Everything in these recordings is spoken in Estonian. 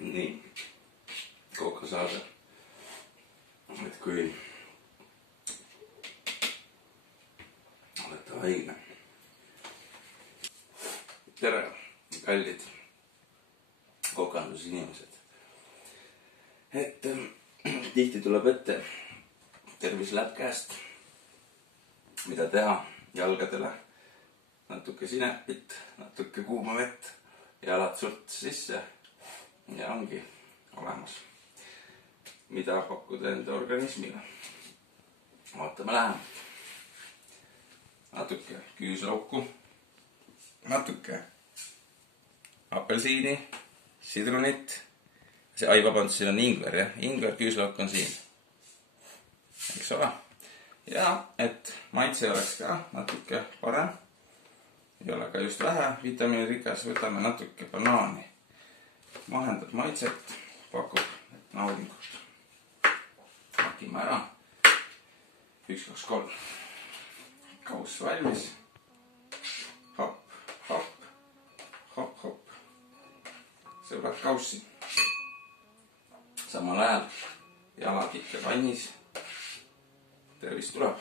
Nii, kokku saada, et kui olete haige. Tere, kallid kokandusinimesed. Et tihti tuleb ette, tervis läheb käest. Mida teha jalgadele? Natuke sinepit, natuke kuuma vett, jalad sult sisse ja ongi olemas. Mida pakkuda enda organismile? Vaatame lähemalt. Natuke küüslauku, natuke apelsiini, sidrunit. Vabandust, siin on ingver, jah. Ingver, küüslauk on siin. Eks ole? Ja et maitse oleks ka natuke parem. Ei ole ka just vähe vitamiinirikas, võtame natuke banaani. Vahendab maitset, pakub naudingut. Hakime ära. 1, 2, 3. Kauss valmis. Hopp, hopp, hopp, hopp. Sõbrad kaussi. Samal ajal jalad ikka vannis. Tervis tuleb.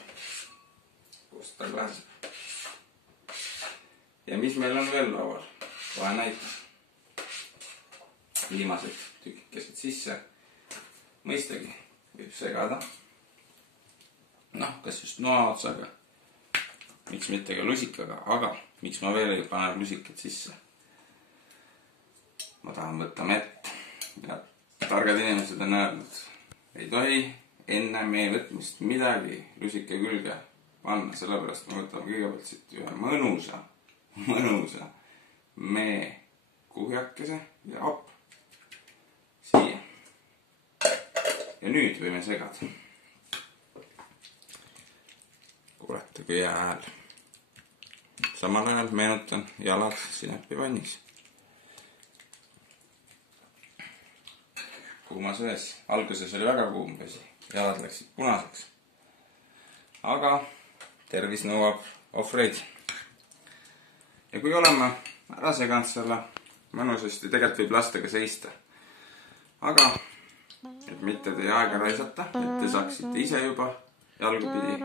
Kust ta pääseb. Ja mis meil on veel laual? Kohe näitan. Viimased tükikesed sisse. Mõistagi võib segada. Noh, kas just noa otsaga. Miks mitte ka lusikaga, aga miks ma veel ei pane lusikat sisse? Ma tahan võtta mett. Ja targad inimesed on öelnud, ei tohi enne mee võtmist midagi lusika külge panna. Sellepärast me võtame kõigepealt siit ühe mõnusa mee kuhjakese ja hopp. Siia. Ja nüüd võime segada. Kuulete, kui hea hääl. Samal ajal meenutan jalad sinepi vannis. Kuumas vees. Alguses oli väga kuum vesi. Jalad läksid punaseks. Aga tervis nõuab ohvreid. Ja kui oleme ära seganud selle mõnusasti, tegelikult võib lasta ka seista. Aga, et mitte teie aega raisata, et te saaksite ise juba jalgupidi,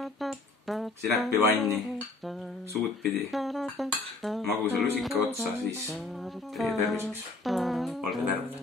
sinepi vanni, suud pidi, magusa lusika otsa, siis teie terviseks. Olge terved.